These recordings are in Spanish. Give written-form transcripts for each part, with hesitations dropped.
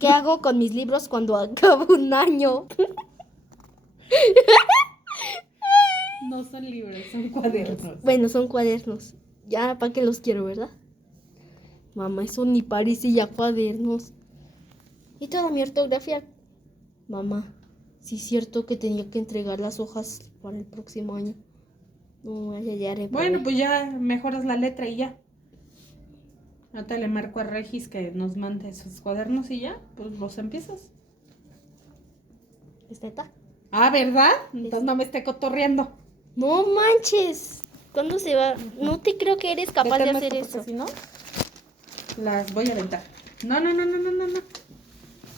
¿Qué hago con mis libros cuando acabo un año? No son libros, son cuadernos. Bueno, son cuadernos. Ya, ¿para qué los quiero, verdad? Mamá, eso ni parece ya cuadernos. Y toda mi ortografía. Mamá, sí es cierto que tenía que entregar las hojas para el próximo año. No, ya haré. Bueno, pues ya mejoras la letra y ya. Ahorita le marco a Regis que nos mande sus cuadernos y ya, pues los empiezas. ¿Es neta? Ah, ¿verdad? Entonces no me esté cotorreando. No manches. ¿Cuándo se va? No te creo que eres capaz de Vete, hacer Ernesto, eso. porque si no, las voy a aventar. No.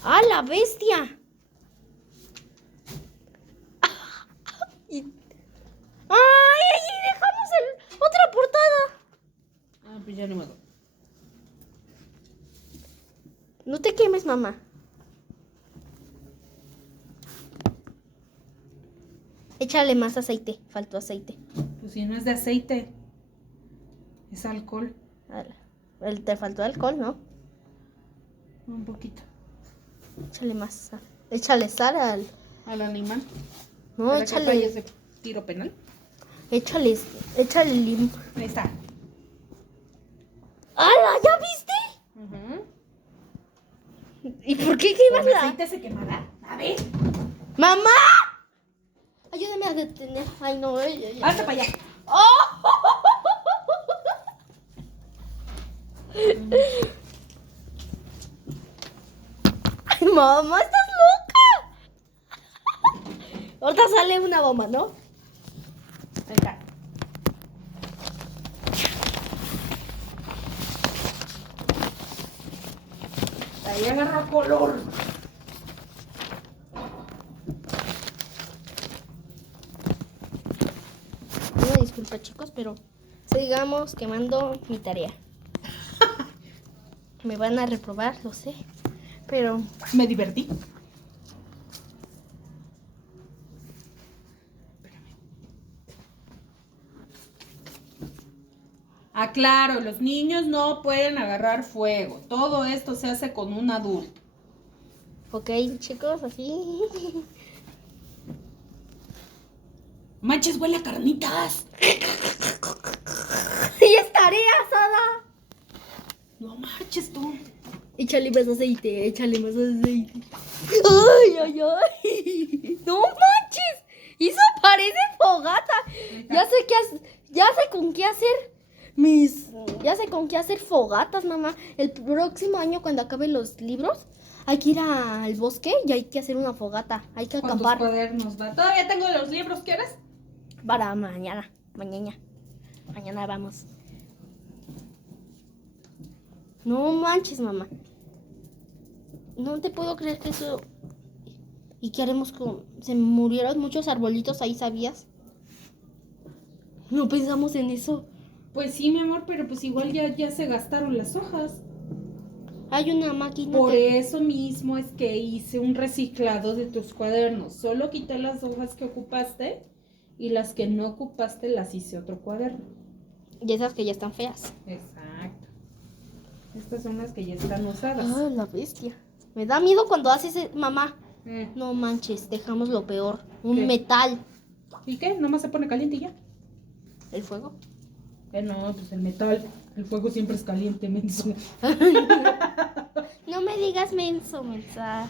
¡Ah, la bestia! ¡Ay, ahí dejamos otra portada! Ah, pues ya no me hago. No te quemes, mamá. Échale más aceite. Faltó aceite. Pues si no es de aceite, es alcohol. Te faltó alcohol, ¿no? Un poquito. Échale más sal. Échale sal Al animal. No, ¿Para que échale. falles de tiro penal? Échale limón. Ahí está. ¡Hala! ¿Ya viste? ¿Y por qué quemas ¿El la...? aceite se quemará? A ver. ¡Mamá! Ayúdame a detener. Ay, no. Hazte para allá. ¡Oh! Ay, mamá, estás loca. Ahorita sale una bomba, ¿no? Ahí está. Ahí agarra color. Una disculpa, chicos, pero sigamos quemando mi tarea. Me van a reprobar, lo sé, pero Me divertí. Ah, claro, los niños no pueden agarrar fuego. Todo esto se hace con un adulto. ok, chicos, así. Manches, huele a carnitas. ¡Sí es tarea, Sada! No marches tú. Échale más aceite, échale más aceite. ¡Ay, ay, ay! ¡No manches! Eso parece fogata. Ya sé con qué hacer ya sé con qué hacer fogatas, mamá. El próximo año, cuando acaben los libros, hay que ir al bosque y hay que hacer una fogata. Hay que ¿Cuántos acampar. cuadernos va? Todavía tengo los libros, ¿quieres? Para mañana. Mañana vamos. No manches, mamá. No te puedo creer que eso... ¿Y qué haremos con...? Se murieron muchos arbolitos ahí, ¿sabías? No pensamos en eso. Pues sí, mi amor, pero pues igual ya se gastaron las hojas. Hay una máquina Por que... eso mismo es que hice un reciclado de tus cuadernos. Solo quité las hojas que ocupaste y las que no ocupaste las hice otro cuaderno. Y esas que ya están feas. Exacto. Estas son las que ya están usadas. Ah, la bestia. Me da miedo cuando haces... Mamá, Eh, no manches, dejamos lo peor. Un ¿Qué? metal. ¿Y qué? Nomás se pone caliente y ya. ¿El fuego? No, pues el metal. El fuego siempre es caliente, menso. No me digas mensa.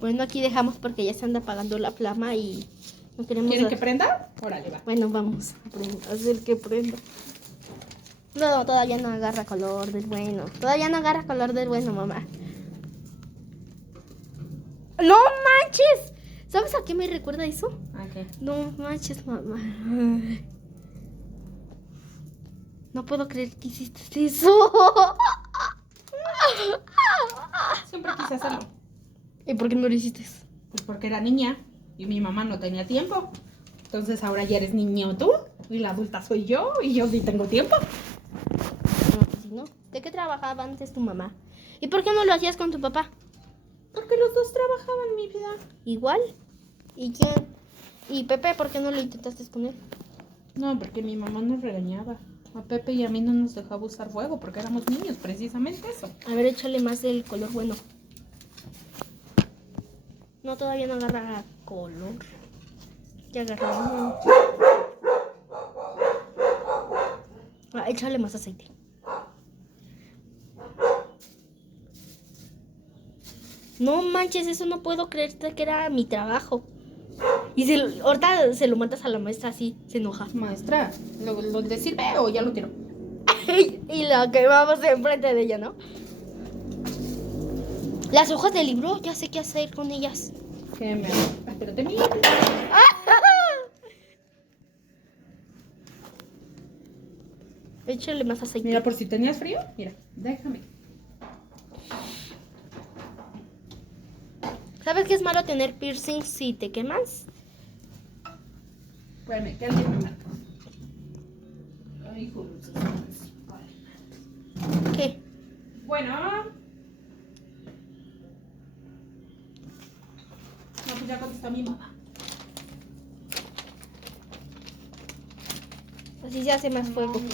Bueno, aquí dejamos porque ya se anda apagando la flama y no queremos... ¿Quieren que prenda? Órale, va. Bueno, vamos a hacer que prenda. No, todavía no agarra color del bueno. Todavía no agarra color del bueno, mamá. ¡No manches! ¿Sabes a qué me recuerda eso? Ok. No manches, mamá. No puedo creer que hiciste eso. Siempre quise hacerlo. ¿Y por qué no lo hiciste? Pues porque era niña y mi mamá no tenía tiempo. Entonces ahora ya eres niño tú y la adulta soy yo y yo sí tengo tiempo. No, pues sí, ¿no? ¿De qué trabajaba antes tu mamá? ¿Y por qué no lo hacías con tu papá? Porque los dos trabajaban, mi vida. Igual. ¿Y quién? ¿Y Pepe, por qué no lo intentaste con él? No, porque mi mamá nos regañaba. A Pepe y a mí no nos dejaba usar fuego porque éramos niños, precisamente eso. A ver, échale más del color bueno. No, todavía no agarra color. Ya agarró. Échale más aceite. No manches, eso no puedo creerte que era mi trabajo. Y ahorita se lo mandas a la maestra así, se enoja. Maestra, ¿lo le sirve o ya lo tiro? Y lo quemamos enfrente de ella, ¿no? Las hojas del libro, ya sé qué hacer con ellas. ¿Qué me hago? Espérate, mira. Échale más aceite. Mira, por si tenías frío, mira, déjame. ¿Sabes qué es malo tener piercing si te quemas? Espérame, que alguien me marca. Ay, hijo de su madre. ¿Qué? Bueno. No, pues ya contestó mi mamá. Así se hace más fuego. No, mi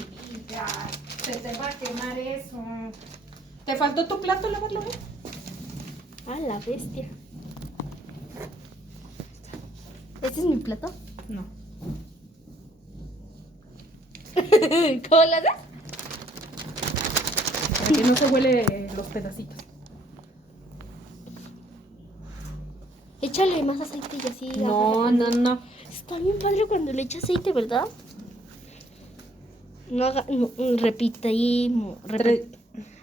vida, se te va a quemar eso. ¿Te faltó tu plato lavarlo? Ah, la bestia. ¿Este es mi plato? No. ¿Cómo lo haces? Para que no se huele los pedacitos. Échale más aceite y así. No. Está bien padre cuando le echas aceite, ¿verdad?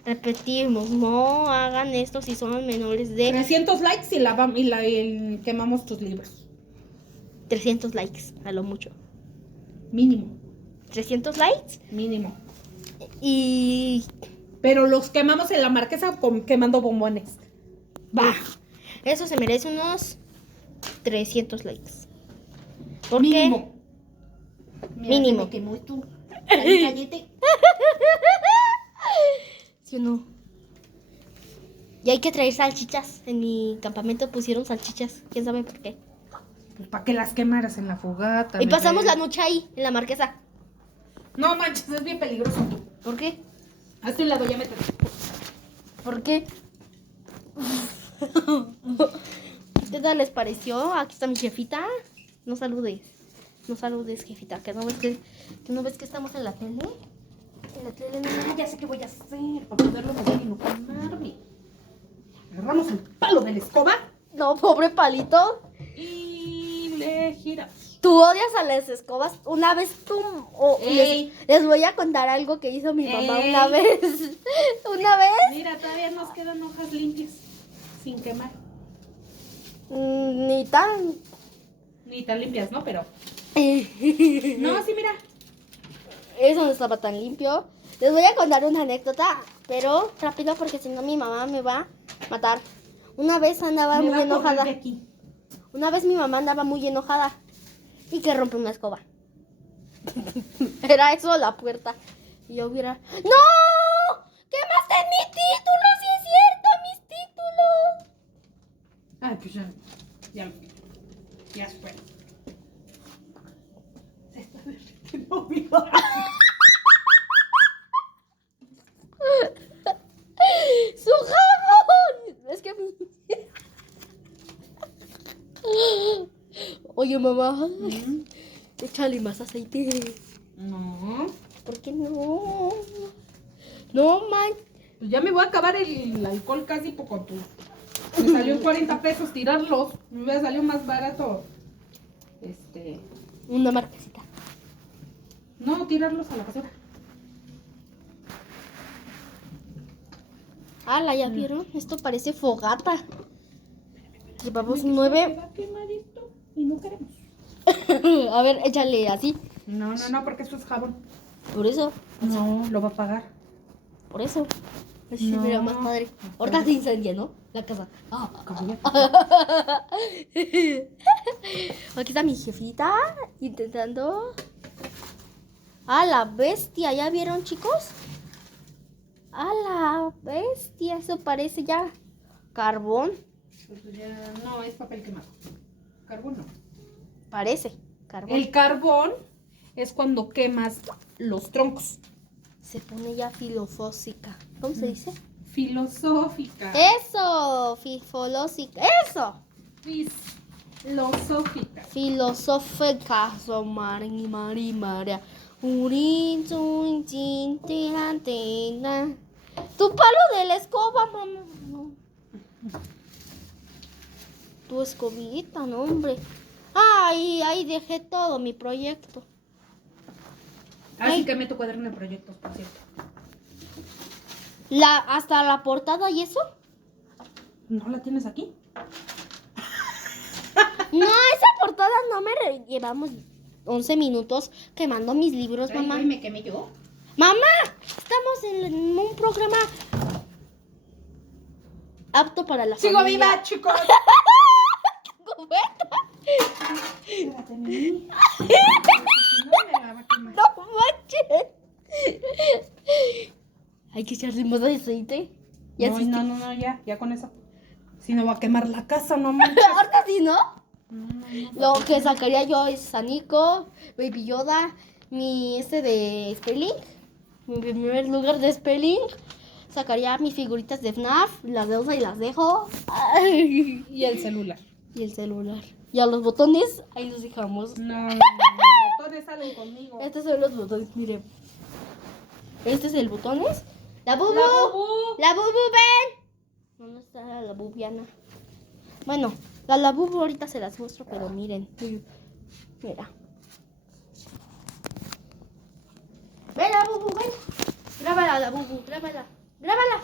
Repetimos, no hagan esto si son menores de 300 likes y quemamos tus libros. 300 likes, a lo mucho. Mínimo. 300 likes Mínimo. y Pero los quemamos en la marquesa quemando bombones. va. Eso se merece unos 300 likes. ¿Por Mínimo. qué? Mínimo. Me quemó tú. Cállate. ¿Sí o no? Y hay que traer salchichas. En mi campamento pusieron salchichas. ¿Quién sabe por qué? Pues para que las quemaras en la fogata. Y pasamos la noche ahí, en la marquesa. No manches, es bien peligroso tú. ¿Por qué? Hazte un lado, ya métete. ¿Por qué? ¿Qué tal les pareció? Aquí está mi jefita. No saludes. No saludes, jefita. Que no ves que estamos en la tele. En la tele no. Ya sé qué voy a hacer para poderlo mover y no quemarme. Agarramos el palo de la escoba No, pobre palito. y le giramos. Tú odias a las escobas. Una vez Ey. les voy a contar algo que hizo mi mamá Ey. una vez. Una vez. Mira, todavía nos quedan hojas limpias, sin quemar. Ni tan. Ni tan limpias, ¿no? Pero... No, No, sí, mira. eso no estaba tan limpio. Les voy a contar una anécdota, pero rápido porque si no mi mamá me va a matar. Una vez andaba Me muy va a correr enojada. de aquí. Una vez mi mamá andaba muy enojada y que rompe una escoba. Era eso la puerta. Y yo hubiera... ¡No! ¡Quemaste mi título! ¡Sí es cierto! ¡Mis títulos! Ay, pues ya. Ya lo vi. Ya se fue. Se está derritiendo mi mano. ¡Su jabón! Es que... Oye, mamá, échale más aceite. No. ¿Por qué no? No, man. Pues ya me voy a acabar el alcohol casi poco tú. Me salió 40 pesos tirarlos. Me hubiera salido más barato. Una marquesita. No, tirarlos a la basura. ¡Hala! ¿Ya vieron? Esto parece fogata. Llevamos Me 9. va a quemar esto y no queremos. A ver, échale así. No, porque eso es jabón. Por eso. No, lo va a pagar. Por eso. Así No. se mira más padre. Ahorita se incendia, ¿no? La casa. Aquí está mi jefita intentando. ¡A la bestia! ¿Ya vieron, chicos? ¡A la bestia! Eso parece ya carbón. Pues ya, no, es papel quemado. Carbón no. Parece carbón. El carbón es cuando quemas los troncos. Se pone ya filosófica. ¿Cómo se dice? Filosófica. Eso, fifológica. Eso. Filosófica. Filosófica. María. Urin, tun, tin, tiran, tina. Tu palo de la escoba, mamá. No. Tu escobita, no, hombre. Ay, ahí dejé todo mi proyecto. Así que me tu cuaderno de proyectos, por cierto. Hasta la portada y eso. ¿No la tienes aquí? No, esa portada no llevamos 11 minutos quemando mis libros, mamá. Ay, ¿me quemé yo? Mamá, estamos en un programa apto para la ¡Sigo familia. viva, chicos! ¿Cubeta? Espérate, Mimi. Si no, me la va a quemar. No manches. Hay que echarle más aceite. ¿Ya No, hiciste? no, ya con eso. Si no va a quemar la casa, no manches. Ahorita sí, ¿no? No. Lo que sacaría yo es Sanico, Baby Yoda, mi de Spelling, mi primer lugar de Spelling. Sacaría mis figuritas de FNAF, las de Elsa y las dejo. Ay. Y el celular. Y el celular. Y a los botones, ahí los dejamos. No, los botones salen conmigo. Estos son los botones, miren. Este es el botones. ¡La Bubu! ¡La Bubu! ¡La Bubu, ven! ¿Dónde está la Bubiana? Bueno, la Bubu ahorita se las muestro, pero miren. Mira. Ven la Bubu, ven. Grábala la Bubu, grábala. Grábala.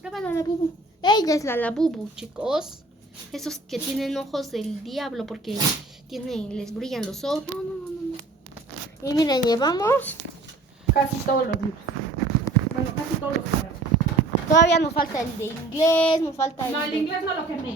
Grábala la Bubu. Ella es la Bubu, chicos. Esos que tienen ojos del diablo porque les brillan los ojos. No. Y miren, llevamos. Casi todos los libros. Bueno, casi todos los cuadernos. Todavía nos falta el de inglés, nos falta el No, el de... inglés no lo quemé.